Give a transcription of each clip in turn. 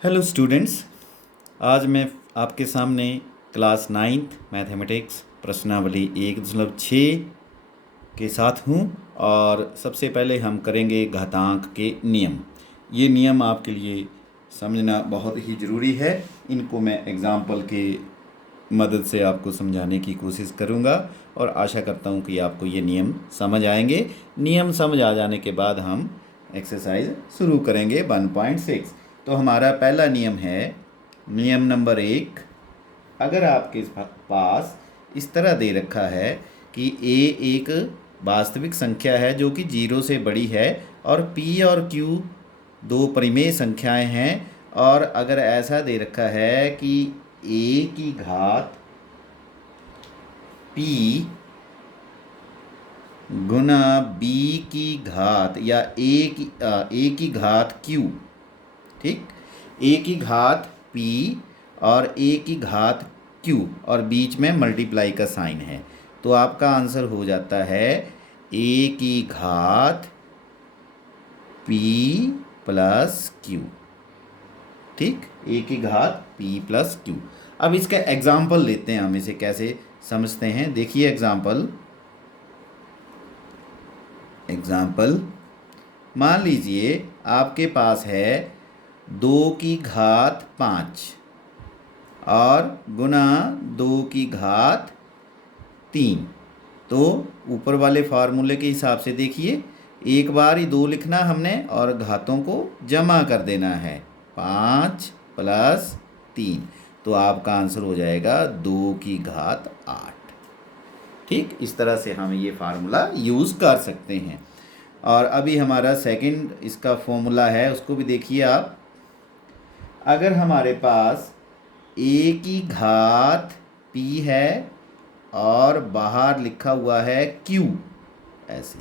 Hello students. आज मैं आपके सामने क्लास 9th मैथमेटिक्स प्रश्नावली 1.6 के साथ हूँ। और सबसे पहले हम करेंगे घातांक के नियम। ये नियम आपके लिए समझना बहुत ही ज़रूरी है। इनको मैं एग्ज़ाम्पल के मदद से आपको समझाने की कोशिश करूँगा और आशा करता हूँ कि आपको ये नियम समझ आएंगे। नियम समझ आ जाने के बाद हम एक्सरसाइज शुरू करेंगे 1.6। तो हमारा पहला नियम है नियम नंबर 1। अगर आपके पास इस तरह दे रखा है कि ए एक वास्तविक संख्या है जो कि 0 से बड़ी है और पी और क्यू दो परिमेय संख्याएं हैं, और अगर ऐसा दे रखा है कि ए की घात पी गुना बी की घात या ए की घात क्यू, ठीक, ए की घात पी और ए की घात क्यू और बीच में मल्टीप्लाई का साइन है, तो आपका आंसर हो जाता है ए की घात पी प्लस क्यू। ठीक, ए की घात पी प्लस क्यू। अब इसका एग्जाम्पल लेते हैं, हम इसे कैसे समझते हैं। देखिए एग्जाम्पल मान लीजिए आपके पास है 2 की घात 5 और गुना 2 की घात 3। तो ऊपर वाले फार्मूले के हिसाब से देखिए, एक बार ही 2 लिखना हमने और घातों को जमा कर देना है, 5 + 3। तो आपका आंसर हो जाएगा 2 की घात 8। ठीक, इस तरह से हम ये फार्मूला यूज़ कर सकते हैं। और अभी हमारा सेकंड इसका फॉर्मूला है, उसको भी देखिए आप। अगर हमारे पास ए की घात पी है और बाहर लिखा हुआ है क्यू ऐसे,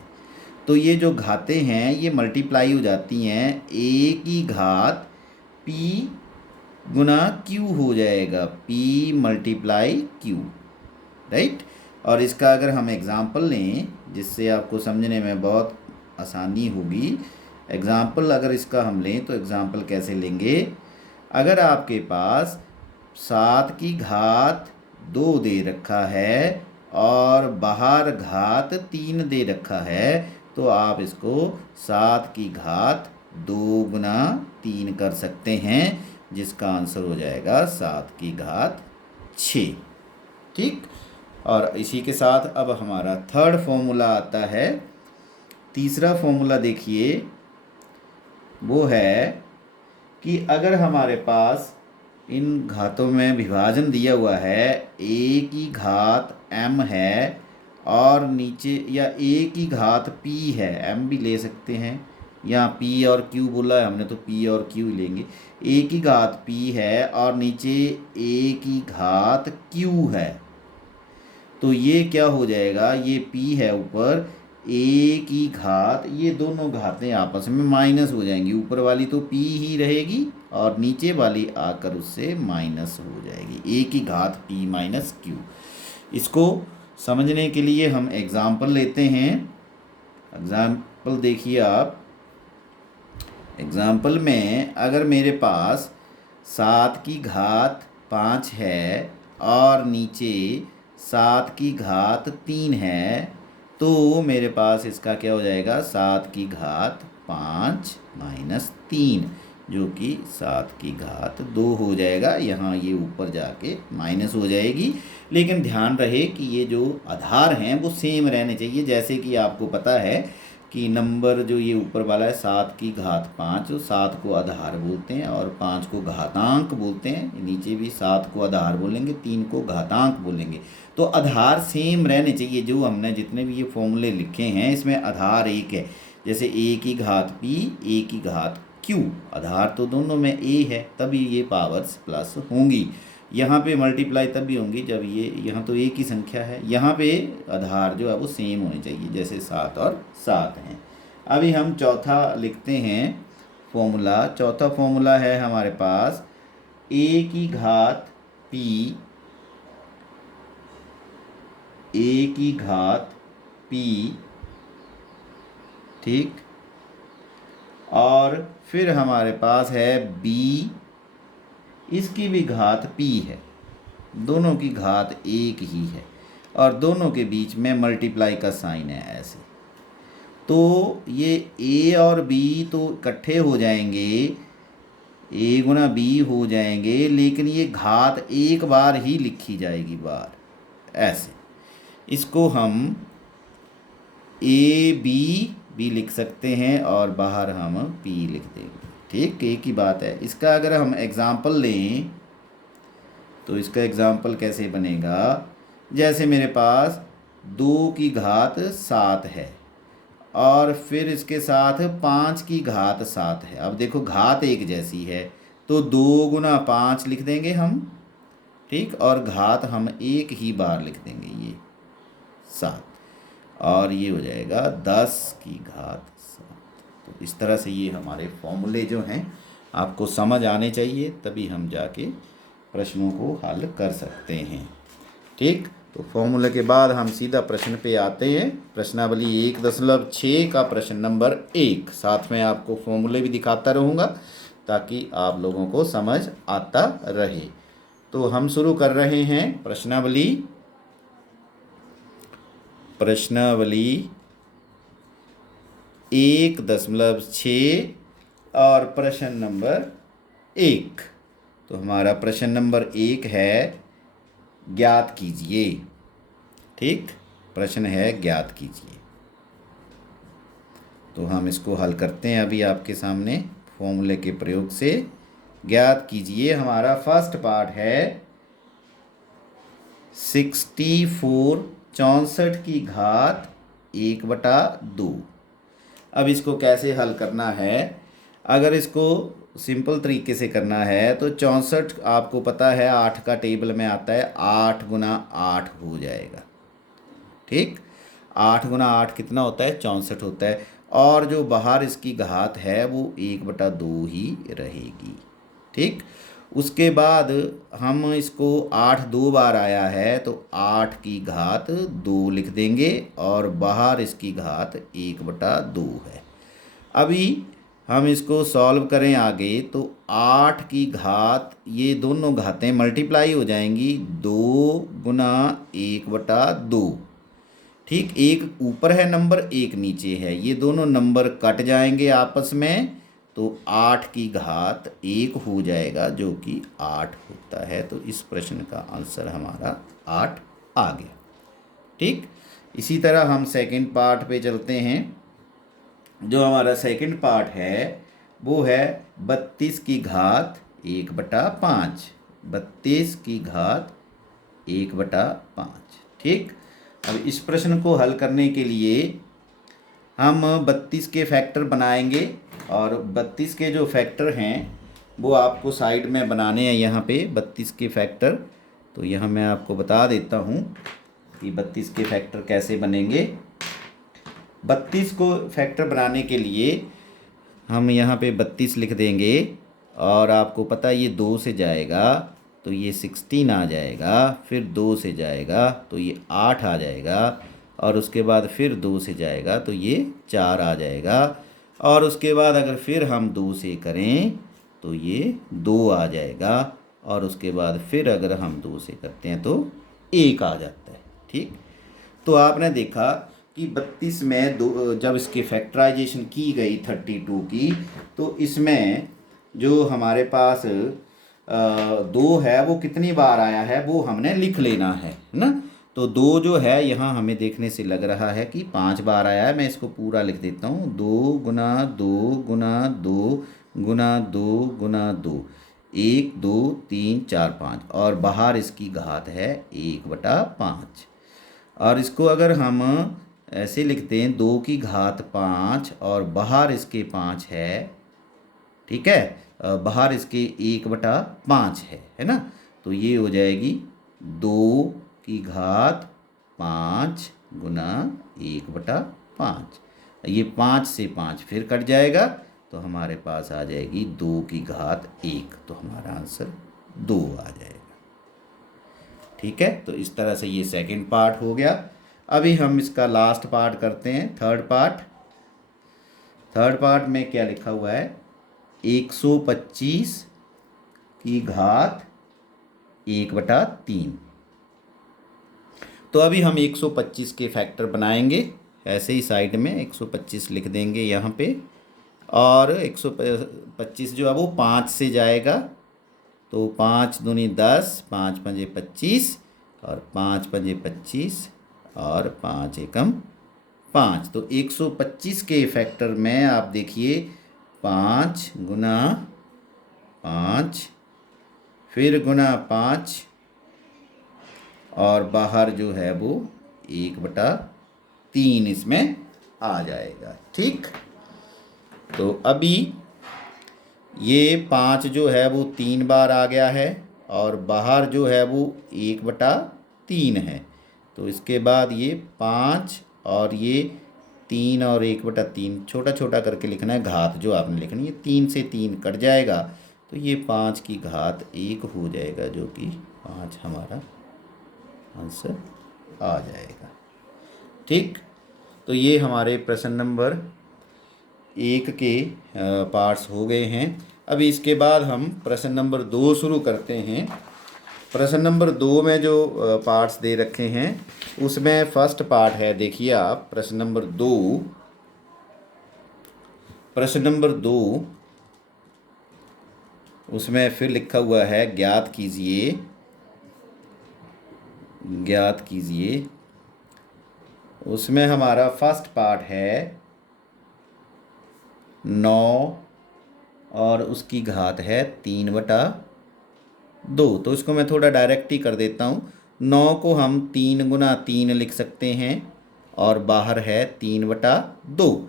तो ये जो घातें हैं ये मल्टीप्लाई हो जाती हैं, ए की घात पी गुना क्यू हो जाएगा, पी मल्टीप्लाई क्यू, राइट। और इसका अगर हम एग्ज़ाम्पल लें जिससे आपको समझने में बहुत आसानी होगी, एग्ज़ाम्पल अगर इसका हम लें तो एग्ज़ाम्पल कैसे लेंगे। अगर आपके पास 7 की घात 2 दे रखा है और बाहर घात 3 दे रखा है, तो आप इसको 7 की घात 2 गुना 3 कर सकते हैं, जिसका आंसर हो जाएगा 7 की घात 6। ठीक, और इसी के साथ अब हमारा थर्ड फॉर्मूला आता है। तीसरा फॉर्मूला देखिए, वो है कि अगर हमारे पास इन घातों में विभाजन दिया हुआ है, ए की घात m है और नीचे, या ए की घात p है, m भी ले सकते हैं, यहाँ p और q बोला है हमने तो p और q लेंगे। a की घात p है और नीचे a की घात q है, तो ये क्या हो जाएगा, ये p है ऊपर, a की घात, ये दोनों घातें आपस में माइनस हो जाएंगी, ऊपर वाली तो p ही रहेगी और नीचे वाली आकर उससे माइनस हो जाएगी, a की घात p माइनस q। इसको समझने के लिए हम एग्ज़ाम्पल लेते हैं। एग्ज़ाम्पल देखिए आप। एग्ज़ाम्पल में अगर मेरे पास 7 की घात 5 है और नीचे 7 की घात 3 है, तो मेरे पास इसका क्या हो जाएगा, 7 की घात 5 माइनस 3, जो कि 7 की घात 2 हो जाएगा। यहाँ ये ऊपर जाके माइनस हो जाएगी, लेकिन ध्यान रहे कि ये जो आधार हैं वो सेम रहने चाहिए। जैसे कि आपको पता है कि नंबर जो ये ऊपर वाला है 7 की घात 5, 7 को आधार बोलते हैं और 5 को घातांक बोलते हैं। नीचे भी 7 को आधार बोलेंगे, 3 को घातांक बोलेंगे। तो आधार सेम रहने चाहिए। जो हमने जितने भी ये फॉर्मूले लिखे हैं इसमें आधार एक है, जैसे ए की घात पी, ए की घात क्यू, आधार तो दोनों में ए है, तभी ये पावर्स प्लस होंगी। यहाँ पे मल्टीप्लाई तब भी होंगी जब ये, यहाँ तो एक ही संख्या है, यहाँ पे आधार जो है वो सेम होने चाहिए, जैसे 7 और 7 हैं। अभी हम चौथा लिखते हैं फॉर्मूला। चौथा फॉर्मूला है हमारे पास ए की घात पी, ए की घात पी, ठीक, और फिर हमारे पास है बी इसकी भी घात p है, दोनों की घात एक ही है और दोनों के बीच में मल्टीप्लाई का साइन है ऐसे। तो ये a और b तो इकट्ठे हो जाएंगे, a गुना b हो जाएंगे, लेकिन ये घात एक बार ही लिखी जाएगी बार ऐसे। इसको हम a b भी लिख सकते हैं और बाहर हम p लिख देंगे। ठीक, एक ही बात है। इसका अगर हम एग्ज़ाम्पल लें तो इसका एग्ज़ाम्पल कैसे बनेगा, जैसे मेरे पास 2 की घात 7 है और फिर इसके साथ 5 की घात 7 है। अब देखो घात एक जैसी है तो 2 गुना 5 लिख देंगे हम, ठीक, और घात हम एक ही बार लिख देंगे ये 7, और ये हो जाएगा 10 की घात 7। तो इस तरह से ये हमारे फॉर्मूले जो हैं आपको समझ आने चाहिए, तभी हम जाके प्रश्नों को हल कर सकते हैं। ठीक, तो फॉर्मूले के बाद हम सीधा प्रश्न पे आते हैं। प्रश्नावली 1.6 का प्रश्न नंबर 1, साथ में आपको फॉर्मूले भी दिखाता रहूँगा ताकि आप लोगों को समझ आता रहे। तो हम शुरू कर रहे हैं प्रश्नावली 1.6 और प्रश्न नंबर 1। तो हमारा प्रश्न नंबर 1 है ज्ञात कीजिए। ठीक, प्रश्न है ज्ञात कीजिए। तो हम इसको हल करते हैं अभी आपके सामने फॉर्मूले के प्रयोग से। ज्ञात कीजिए हमारा फर्स्ट पार्ट है 64 64 की घात 1/2। अब इसको कैसे हल करना है, अगर इसको सिंपल तरीके से करना है तो 64 आपको पता है 8 का टेबल में आता है, 8 गुना 8 हो जाएगा। ठीक, 8 गुना 8 कितना होता है, 64 होता है, और जो बाहर इसकी घात है वो 1/2 ही रहेगी। ठीक, उसके बाद हम इसको 8 दो बार आया है तो 8 की घात 2 लिख देंगे और बाहर इसकी घात 1/2 है। अभी हम इसको सॉल्व करें आगे तो 8 की घात, ये दोनों घातें मल्टीप्लाई हो जाएंगी, 2 गुना 1/2। ठीक, एक ऊपर है नंबर, एक नीचे है, ये दोनों नंबर कट जाएंगे आपस में, तो 8 की घात 1 हो जाएगा जो कि 8 होता है। तो इस प्रश्न का आंसर हमारा 8 आ गया। ठीक, इसी तरह हम सेकंड पार्ट पे चलते हैं। जो हमारा सेकंड पार्ट है वो है 32 की घात 1/5। 32 की घात 1/5। ठीक, अब इस प्रश्न को हल करने के लिए हम 32 के फैक्टर बनाएंगे और 32 के जो फैक्टर हैं वो आपको साइड में बनाने हैं यहाँ पे 32 के फैक्टर। तो यहाँ मैं आपको बता देता हूँ कि 32 के फैक्टर कैसे बनेंगे। 32 को फैक्टर बनाने के लिए हम यहाँ पे 32 लिख देंगे और आपको पता है ये 2 से जाएगा तो ये 16 आ जाएगा, फिर 2 से जाएगा तो ये 8 आ जाएगा, और उसके बाद फिर 2 से जाएगा तो ये 4 आ जाएगा, और उसके बाद अगर फिर हम 2 से करें तो ये 2 आ जाएगा, और उसके बाद फिर अगर हम 2 से करते हैं तो 1 आ जाता है। ठीक, तो आपने देखा कि 32 में जब इसकी फैक्टराइजेशन की गई 32 की, तो इसमें जो हमारे पास 2 है वो कितनी बार आया है वो हमने लिख लेना है ना। तो 2 जो है यहाँ हमें देखने से लग रहा है कि 5 बार आया है। मैं इसको पूरा लिख देता हूँ, 2 गुना 2 गुना 2 गुना 2 गुना 2, 1 2 3 4 5, और बाहर इसकी घात है 1/5। और इसको अगर हम ऐसे लिखते हैं 2 की घात 5 और बाहर इसके 5 है, ठीक है, बाहर इसके 1/5 है ना, तो ये हो जाएगी 2 की घात 5 गुना 1/5। ये 5 से 5 फिर कट जाएगा तो हमारे पास आ जाएगी 2 की घात 1, तो हमारा आंसर 2 आ जाएगा। ठीक है, तो इस तरह से ये सेकंड पार्ट हो गया। अभी हम इसका लास्ट पार्ट करते हैं, थर्ड पार्ट। थर्ड पार्ट में क्या लिखा हुआ है, 125 की घात 1/3। तो अभी हम 125 के फैक्टर बनाएंगे। ऐसे ही साइड में 125 लिख देंगे यहाँ पे, और 125 जो है वो 5 से जाएगा, तो 5 दूनी 10, 5 पंजे 25, और 5 पंजे 25, और 5 एकम 5। तो 125 के फैक्टर में आप देखिए 5 गुना 5, फिर गुना 5, और बाहर जो है वो 1/3 इसमें आ जाएगा। ठीक, तो अभी ये 5 जो है वो 3 बार आ गया है, और बाहर जो है वो 1/3 है। तो इसके बाद ये 5 और ये 3 और 1/3 छोटा छोटा करके लिखना है, घात जो आपने लिखनी है 3 से 3 कट जाएगा, तो ये 5 की घात 1 हो जाएगा, जो कि 5 हमारा आंसर आ जाएगा। ठीक, तो ये हमारे प्रश्न नंबर 1 के पार्ट्स हो गए हैं। अभी इसके बाद हम प्रश्न नंबर 2 शुरू करते हैं। प्रश्न नंबर 2 में जो पार्ट्स दे रखे हैं उसमें फर्स्ट पार्ट है, देखिए आप प्रश्न नंबर 2 उसमें फिर लिखा हुआ है ज्ञात कीजिए। उसमें हमारा फर्स्ट पार्ट है 9 और उसकी घात है 3/2। तो इसको मैं थोड़ा डायरेक्ट ही कर देता हूँ। 9 को हम 3 गुना 3 लिख सकते हैं, और बाहर है 3/2,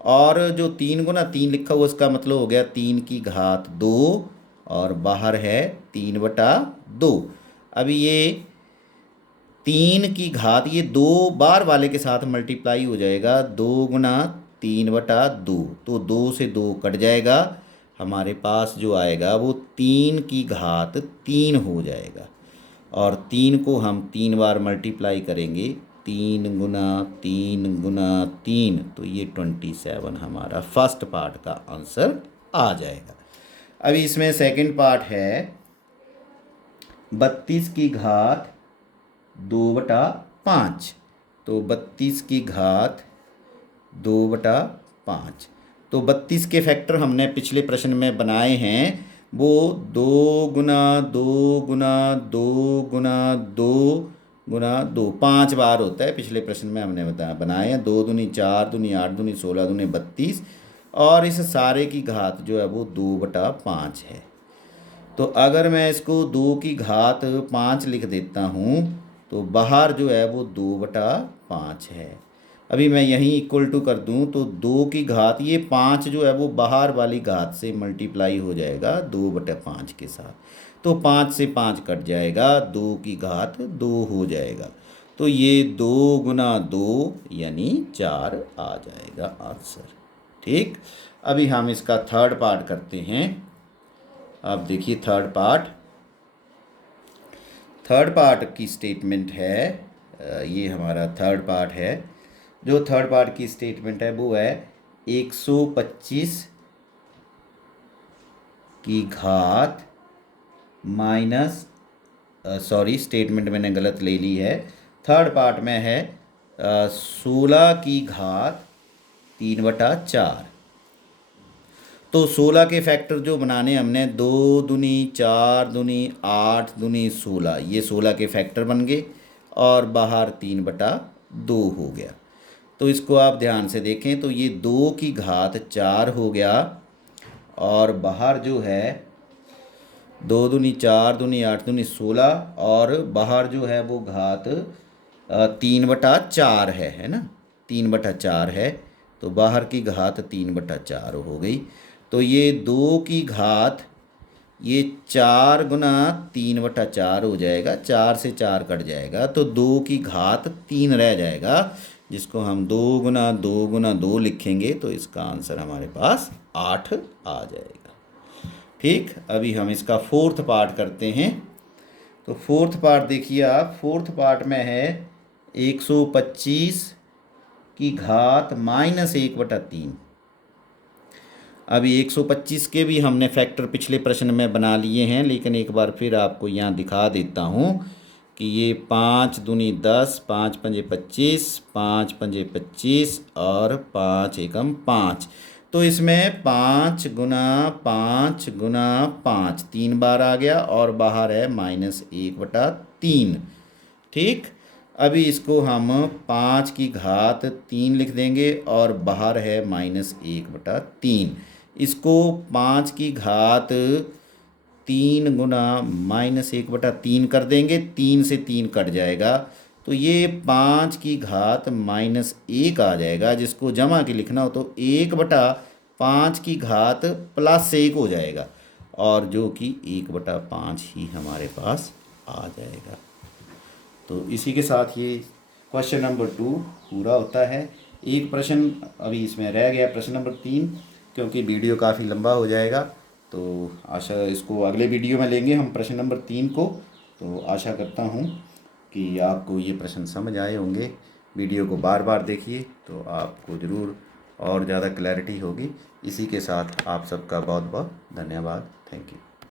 और जो 3 गुना 3 लिखा हुआ उसका मतलब हो गया 3 की घात 2, और बाहर है 3/2। अभी ये 3 की घात ये 2 बार वाले के साथ मल्टीप्लाई हो जाएगा, 2 गुना 3/2, तो 2 से 2 कट जाएगा, हमारे पास जो आएगा वो 3 की घात 3 हो जाएगा। और 3 को हम 3 बार मल्टीप्लाई करेंगे, 3 गुना 3 गुना 3, तो ये 27 हमारा फर्स्ट पार्ट का आंसर आ जाएगा। अभी इसमें सेकंड पार्ट है 32 की घात 2/5। तो 32 की घात 2/5, तो 32 के फैक्टर हमने पिछले प्रश्न में बनाए हैं, वो 2 गुना 2 गुना 2 गुना 2 गुना 2 5 बार होता है। पिछले प्रश्न में हमने बनाए हैं 2 दूनी 4 दूनी 8 दूनी 16 दूनी 32, और इस सारे की घात जो है वो 2/5 है। तो अगर मैं इसको 2 की घात 5 लिख देता हूँ, तो बाहर जो है वो 2/5 है। अभी मैं यहीं इक्वल टू कर दूं, तो 2 की घात ये 5 जो है वो बाहर वाली घात से मल्टीप्लाई हो जाएगा 2/5 के साथ, तो 5 से 5 कट जाएगा, 2 की घात 2 हो जाएगा, तो ये 2 गुना 2 यानी 4 आ जाएगा आंसर। ठीक, अभी हम इसका थर्ड पार्ट करते हैं। आप देखिए थर्ड पार्ट की स्टेटमेंट है, ये हमारा थर्ड पार्ट है। जो थर्ड पार्ट की स्टेटमेंट है वो है 125 की घात माइनस, सॉरी स्टेटमेंट मैंने गलत ले ली है। थर्ड पार्ट में है 16 की घात 3/4। तो 16 के फैक्टर जो बनाने हमने 2 दूनी 4 दूनी 8 दूनी 16, ये 16 के फैक्टर बन गए, और बाहर 3/2 हो गया। तो इसको आप ध्यान से देखें, तो ये 2 की घात 4 हो गया, और बाहर जो है 2 दूनी 4 दूनी 8 दूनी 16, और बाहर जो है वो घात 3/4 है ना, 3/4 है, तो बाहर की घात 3/4 हो गई। तो ये 2 की घात ये 4 गुना 3/4 हो जाएगा, 4 से 4 कट जाएगा, तो 2 की घात 3 रह जाएगा, जिसको हम 2 गुना 2 गुना 2 लिखेंगे, तो इसका आंसर हमारे पास 8 आ जाएगा। ठीक, अभी हम इसका फोर्थ पार्ट करते हैं। तो फोर्थ पार्ट देखिए आप, फोर्थ पार्ट में है 125 की घात -1/3। अभी 125 के भी हमने फैक्टर पिछले प्रश्न में बना लिए हैं, लेकिन एक बार फिर आपको यहाँ दिखा देता हूँ कि ये 5 दूनी 10, 5 पंजे 25, 5 पंजे 25 और 5 एकम 5। तो इसमें 5 गुना 5 गुना 5 3 बार आ गया और बाहर है -1/3। ठीक, अभी इसको हम 5 की घात 3 लिख देंगे और बाहर है -1/3। इसको 5 की घात 3 गुना -1/3 कर देंगे, 3 से 3 कट जाएगा, तो ये 5 की घात -1 आ जाएगा। जिसको जमा के लिखना हो तो 1/5 की घात +1 हो जाएगा, और जो कि 1/5 ही हमारे पास आ जाएगा। तो इसी के साथ ये क्वेश्चन नंबर 2 पूरा होता है। एक प्रश्न अभी इसमें रह गया, प्रश्न नंबर 3, क्योंकि वीडियो काफ़ी लंबा हो जाएगा, तो आशा इसको अगले वीडियो में लेंगे हम प्रश्न नंबर 3 को। तो आशा करता हूँ कि आपको ये प्रश्न समझ आए होंगे। वीडियो को बार बार देखिए तो आपको ज़रूर और ज़्यादा क्लैरिटी होगी। इसी के साथ आप सबका बहुत बहुत धन्यवाद। Thank you.